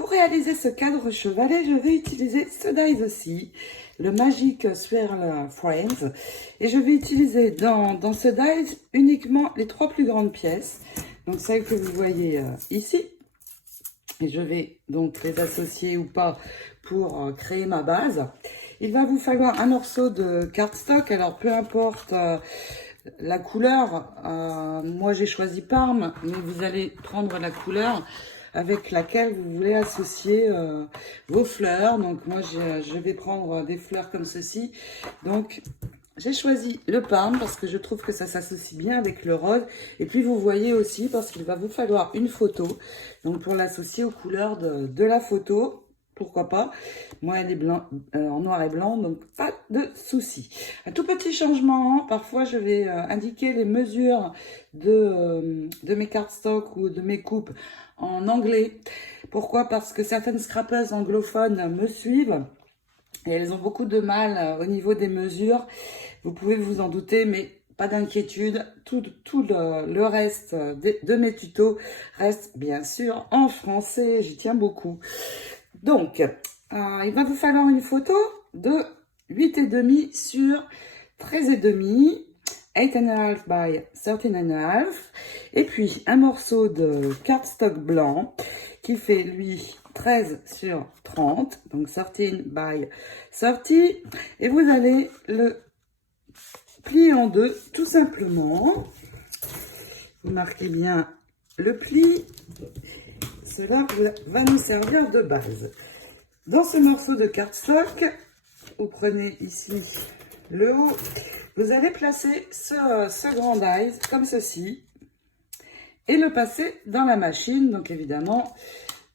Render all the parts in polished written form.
Pour réaliser ce cadre chevalet, je vais utiliser ce dies aussi, le Magic Swirl Frames. Et je vais utiliser dans ce dies uniquement les 3 plus grandes pièces. Donc celles que vous voyez ici. Et je vais donc les associer ou pas pour créer ma base. Il va vous falloir un morceau de cardstock. Alors peu importe la couleur, moi j'ai choisi Parme, mais vous allez prendre la couleur avec laquelle vous voulez associer vos fleurs. Donc moi je vais prendre des fleurs comme ceci. Donc j'ai choisi le Parme parce que je trouve que ça s'associe bien avec le rose. Et puis vous voyez aussi parce qu'il va vous falloir une photo. Donc pour l'associer aux couleurs de la photo, pourquoi pas. Moi elle est en noir et blanc, donc pas de souci. Un tout petit changement, parfois je vais indiquer les mesures de mes cardstock ou de mes coupes en anglais. Pourquoi? Parce que certaines scrappeuses anglophones me suivent. Et elles ont beaucoup de mal au niveau des mesures. Vous pouvez vous en douter, mais pas d'inquiétude. Tout le reste de mes tutos reste bien sûr en français. J'y tiens beaucoup. Donc, il va vous falloir une photo de 8,5 sur 13,5. 8,5 by 13,5. Et puis, un morceau de cardstock blanc qui fait, lui, 13 sur 30. Donc, 13 by 30. Et vous allez le plier en deux, tout simplement. Vous marquez bien le pli. Cela va nous servir de base. Dans ce morceau de cardstock, vous prenez ici le haut. Vous allez placer ce grand dies comme ceci et le passer dans la machine. Donc évidemment,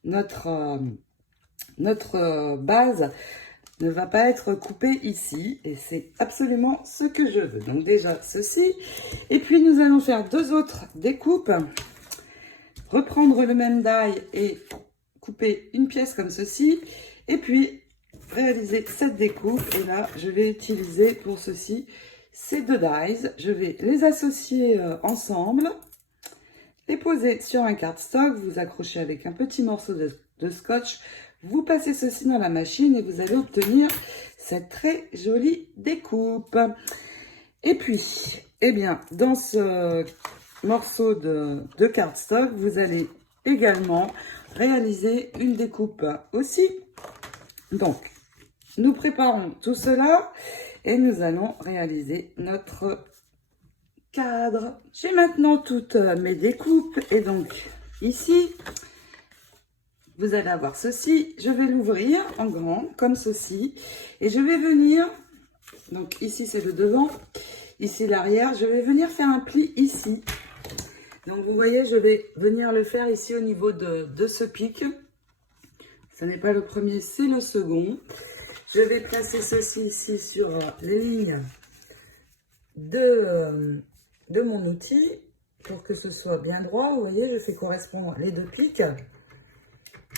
notre base ne va pas être coupée ici et c'est absolument ce que je veux. Donc déjà ceci. Et puis nous allons faire deux autres découpes. Reprendre le même die et couper une pièce comme ceci. Et puis réaliser cette découpe. Et là, je vais utiliser pour ceci ces deux dies. Je vais les associer ensemble, les poser sur un cardstock, vous accrochez avec un petit morceau de scotch, vous passez ceci dans la machine et vous allez obtenir cette très jolie découpe. Et puis, eh bien, dans ce morceau de cardstock, vous allez également réaliser une découpe aussi. Donc, nous préparons tout cela et nous allons réaliser notre cadre. J'ai maintenant toutes mes découpes et donc ici, vous allez avoir ceci. Je vais l'ouvrir en grand comme ceci et je vais venir, donc ici c'est le devant, ici l'arrière, je vais venir faire un pli ici. Donc vous voyez, je vais venir le faire ici au niveau de ce pic. Ce n'est pas le premier, c'est le second. Je vais placer ceci ici sur les lignes de mon outil pour que ce soit bien droit. Vous voyez, je fais correspondre les deux pics.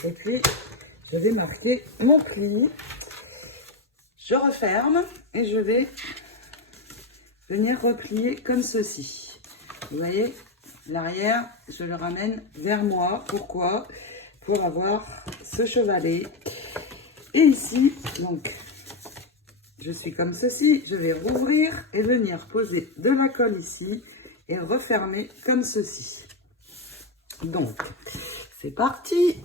Et puis, je vais marquer mon pli. Je referme et je vais venir replier comme ceci. Vous voyez, l'arrière, je le ramène vers moi. Pourquoi? Pour avoir ce chevalet. Et ici, donc, je suis comme ceci. Je vais rouvrir et venir poser de la colle ici et refermer comme ceci. Donc, c'est parti.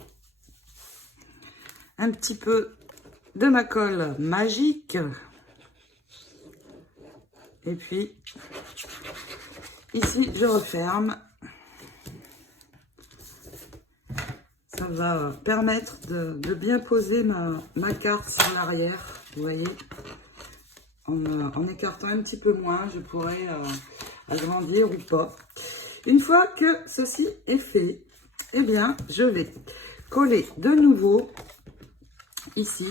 Un petit peu de ma colle magique. Et puis, ici, je referme. Ça va permettre de bien poser ma carte sur l'arrière. Vous voyez, en écartant un petit peu moins, je pourrais agrandir ou pas. Une fois que ceci est fait, eh bien, je vais coller de nouveau ici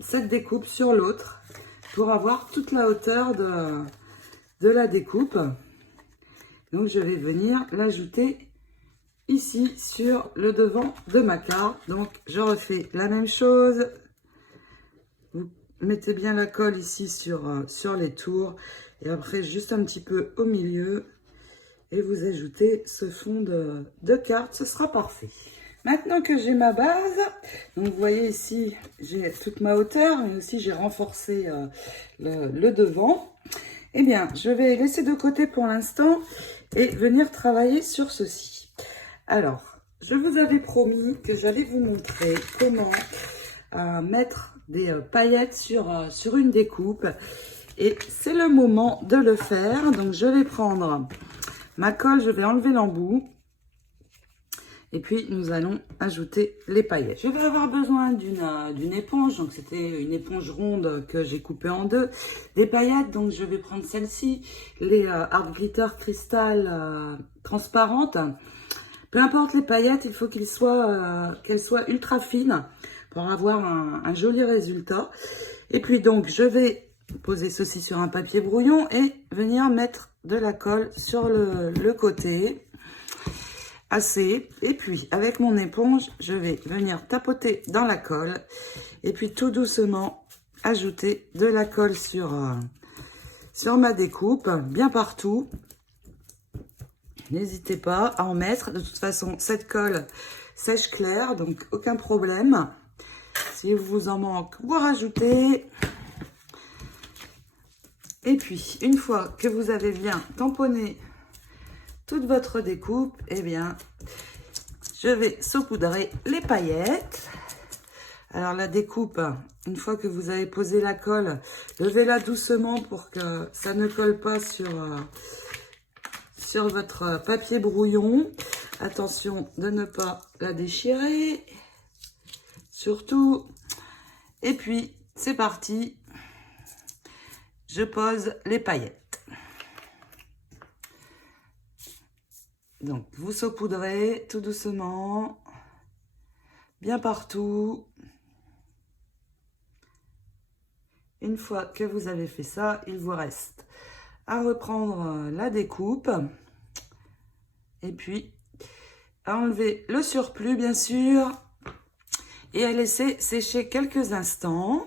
cette découpe sur l'autre pour avoir toute la hauteur de la découpe. Donc, je vais venir l'ajouter ici sur le devant de ma carte. Donc, je refais la même chose. Vous mettez bien la colle ici sur les tours. Et après, juste un petit peu au milieu. Et vous ajoutez ce fond de carte. Ce sera parfait. Maintenant que j'ai ma base, donc vous voyez ici, j'ai toute ma hauteur, mais aussi j'ai renforcé le devant. Eh bien, je vais laisser de côté pour l'instant et venir travailler sur ceci. Alors, je vous avais promis que j'allais vous montrer comment mettre des paillettes sur une découpe. Et c'est le moment de le faire. Donc, je vais prendre ma colle, je vais enlever l'embout. Et puis, nous allons ajouter les paillettes. Je vais avoir besoin d'une éponge. Donc, c'était une éponge ronde que j'ai coupée en deux. Des paillettes, donc je vais prendre celle-ci. Les Art Glitter Crystal transparentes. Peu importe les paillettes, il faut qu'elles soient ultra fines pour avoir un joli résultat. Et puis, donc, je vais poser ceci sur un papier brouillon et venir mettre de la colle sur le côté. Assez. Et puis, avec mon éponge, je vais venir tapoter dans la colle. Et puis, tout doucement, ajouter de la colle sur ma découpe, bien partout. N'hésitez pas à en mettre. De toute façon, cette colle sèche clair, donc aucun problème. Si vous en manque, vous rajoutez. Et puis, une fois que vous avez bien tamponné toute votre découpe, eh bien, je vais saupoudrer les paillettes. Alors, la découpe, une fois que vous avez posé la colle, levez-la doucement pour que ça ne colle pas sur votre papier brouillon. Attention de ne pas la déchirer, surtout. Et puis, c'est parti. Je pose les paillettes. Donc, vous saupoudrez tout doucement, bien partout. Une fois que vous avez fait ça, il vous reste à reprendre la découpe. Et puis, à enlever le surplus, bien sûr. Et à laisser sécher quelques instants.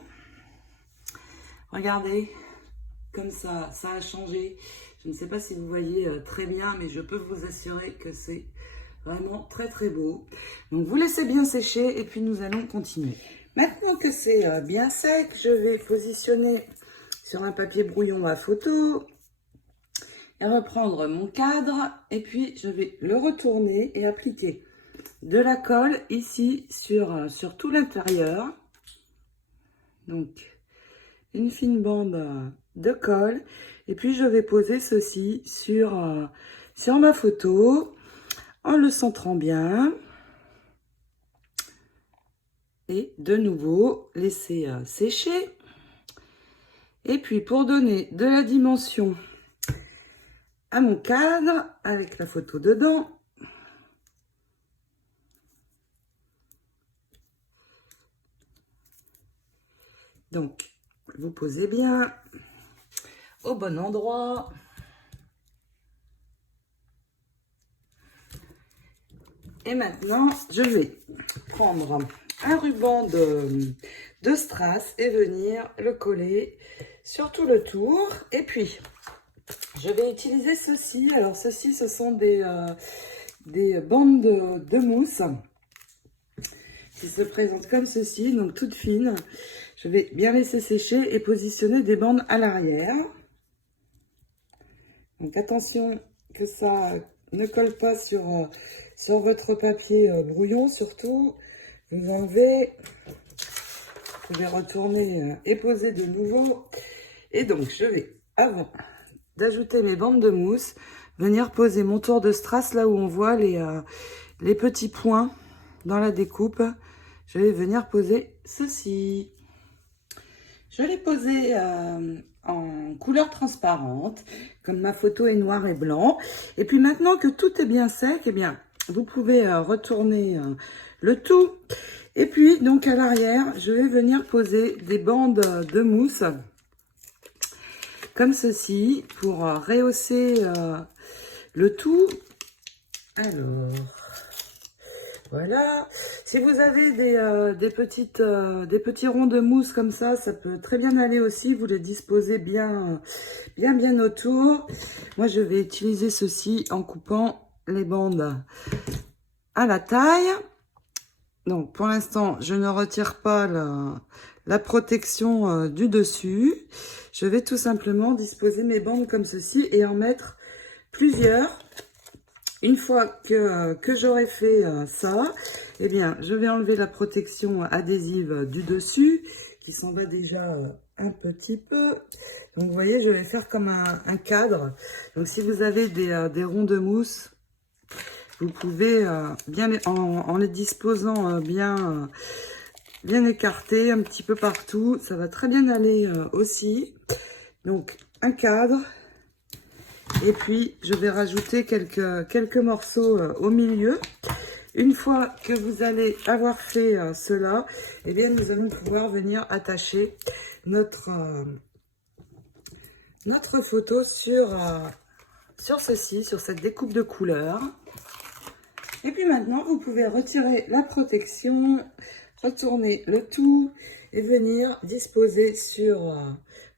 Regardez, comme ça a changé. Je ne sais pas si vous voyez très bien, mais je peux vous assurer que c'est vraiment très très beau. Donc vous laissez bien sécher et puis nous allons continuer. Maintenant que c'est bien sec, je vais positionner sur un papier brouillon ma photo et reprendre mon cadre. Et puis je vais le retourner et appliquer de la colle ici sur tout l'intérieur. Donc une fine bande de colle. Et puis, je vais poser ceci sur ma photo en le centrant bien. Et de nouveau, laisser sécher. Et puis, pour donner de la dimension à mon cadre, avec la photo dedans, donc, vous posez bien au bon endroit. Et maintenant, je vais prendre un ruban de strass et venir le coller sur tout le tour. Et puis, je vais utiliser ceci. Alors, ceci, ce sont des bandes de mousse qui se présentent comme ceci, donc toutes fines. Je vais bien laisser sécher et positionner des bandes à l'arrière. Donc attention que ça ne colle pas sur votre papier brouillon, surtout. Vous enlevez, vous pouvez retourner et poser de nouveau. Et donc je vais, avant d'ajouter mes bandes de mousse, venir poser mon tour de strass là où on voit les petits points dans la découpe. Je vais venir poser ceci. Je l'ai posé en couleur transparente, comme ma photo est noir et blanc. Et puis maintenant que tout est bien sec, eh bien, vous pouvez retourner le tout. Et puis, donc à l'arrière, je vais venir poser des bandes de mousse, comme ceci, pour rehausser le tout. Alors... voilà, si vous avez des petits ronds de mousse comme ça peut très bien aller aussi. Vous les disposez bien autour. Moi, je vais utiliser ceci en coupant les bandes à la taille. Donc, pour l'instant, je ne retire pas la protection du dessus. Je vais tout simplement disposer mes bandes comme ceci et en mettre plusieurs. Une fois que j'aurai fait ça, eh bien, je vais enlever la protection adhésive du dessus, qui s'en va déjà un petit peu. Donc, vous voyez, je vais faire comme un cadre. Donc, si vous avez des ronds de mousse, vous pouvez, en les disposant bien écartés un petit peu partout, ça va très bien aller aussi. Donc, un cadre. Et puis, je vais rajouter quelques morceaux au milieu. Une fois que vous allez avoir fait cela, eh bien, nous allons pouvoir venir attacher notre photo sur ceci, sur cette découpe de couleurs. Et puis maintenant, vous pouvez retirer la protection, retourner le tout et venir disposer sur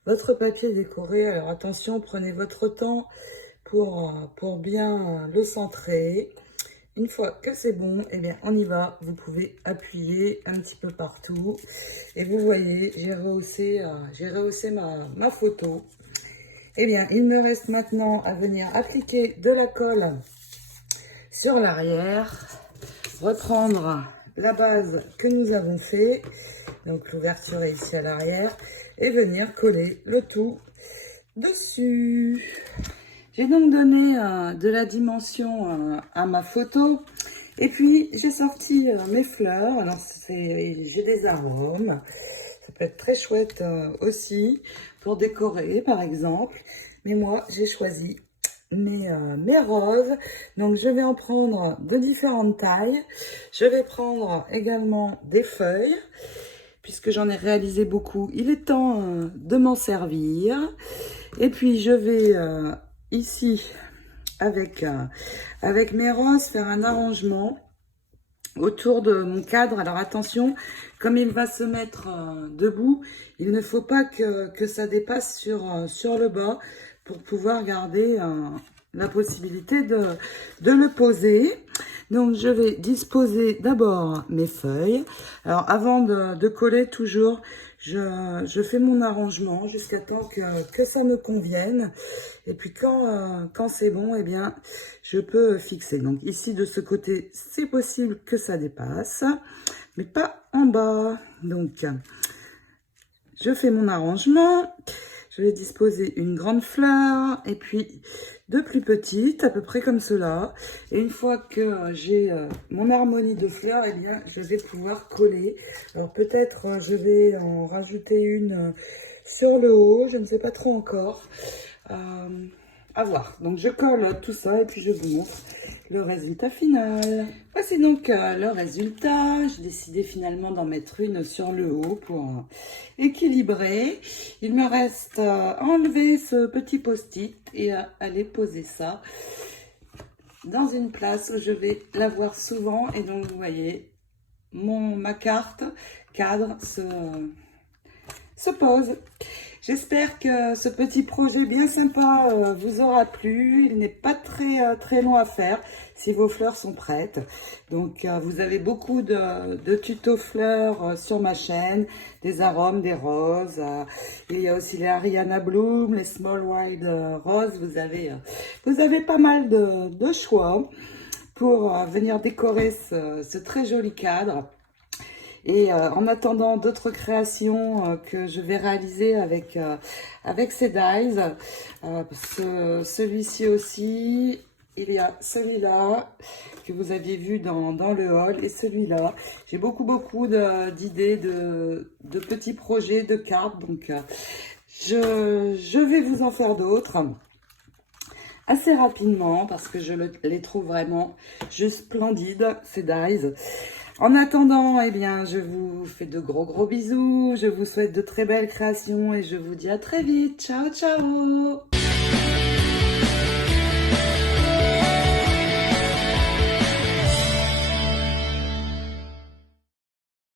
votre papier décoré. Alors attention, prenez votre temps pour bien le centrer. Une fois que c'est bon, eh bien on y va. Vous pouvez appuyer un petit peu partout. Et vous voyez, j'ai rehaussé ma photo. Eh bien, il me reste maintenant à venir appliquer de la colle sur l'arrière, reprendre la base que nous avons fait, donc l'ouverture est ici à l'arrière, et venir coller le tout dessus. J'ai donc donné de la dimension à ma photo, et puis j'ai sorti mes fleurs. Alors j'ai des arômes, ça peut être très chouette aussi pour décorer par exemple, mais moi j'ai choisi mes roses. Donc je vais en prendre de différentes tailles. Je vais prendre également des feuilles, puisque j'en ai réalisé beaucoup. Il est temps de m'en servir. Et puis je vais ici, avec mes roses, faire un arrangement autour de mon cadre. Alors attention, comme il va se mettre debout, il ne faut pas que ça dépasse sur le bas, pour pouvoir garder la possibilité de le poser. Donc je vais disposer d'abord mes feuilles. Alors avant de coller, toujours je fais mon arrangement jusqu'à temps que ça me convienne. Et puis quand c'est bon, eh bien je peux fixer. Donc ici de ce côté, c'est possible que ça dépasse, mais pas en bas. Donc je fais mon arrangement. Je vais disposer une grande fleur et puis deux plus petites, à peu près comme cela. Et une fois que j'ai mon harmonie de fleurs, eh bien, je vais pouvoir coller. Alors peut-être je vais en rajouter une sur le haut, je ne sais pas trop encore. À voir. Donc je colle tout ça et puis je vous montre le résultat final. Voici donc le résultat. J'ai décidé finalement d'en mettre une sur le haut pour équilibrer. Il me reste à enlever ce petit post-it et à aller poser ça dans une place où je vais la voir souvent. Et donc vous voyez, ma carte cadre se pose. J'espère que ce petit projet bien sympa vous aura plu. Il n'est pas très long à faire si vos fleurs sont prêtes. Donc vous avez beaucoup de tutos fleurs sur ma chaîne, des arômes, des roses. Il y a aussi les Ariana Bloom, les Small Wild Roses. Vous avez pas mal de choix pour venir décorer ce très joli cadre. Et en attendant d'autres créations que je vais réaliser avec ces dies, celui-ci aussi, il y a celui-là que vous aviez vu dans le haul et celui-là. J'ai beaucoup d'idées de petits projets, de cartes, donc je vais vous en faire d'autres assez rapidement parce que je les trouve vraiment juste splendides, ces dies. En attendant, eh bien, je vous fais de gros bisous, je vous souhaite de très belles créations et je vous dis à très vite. Ciao, ciao!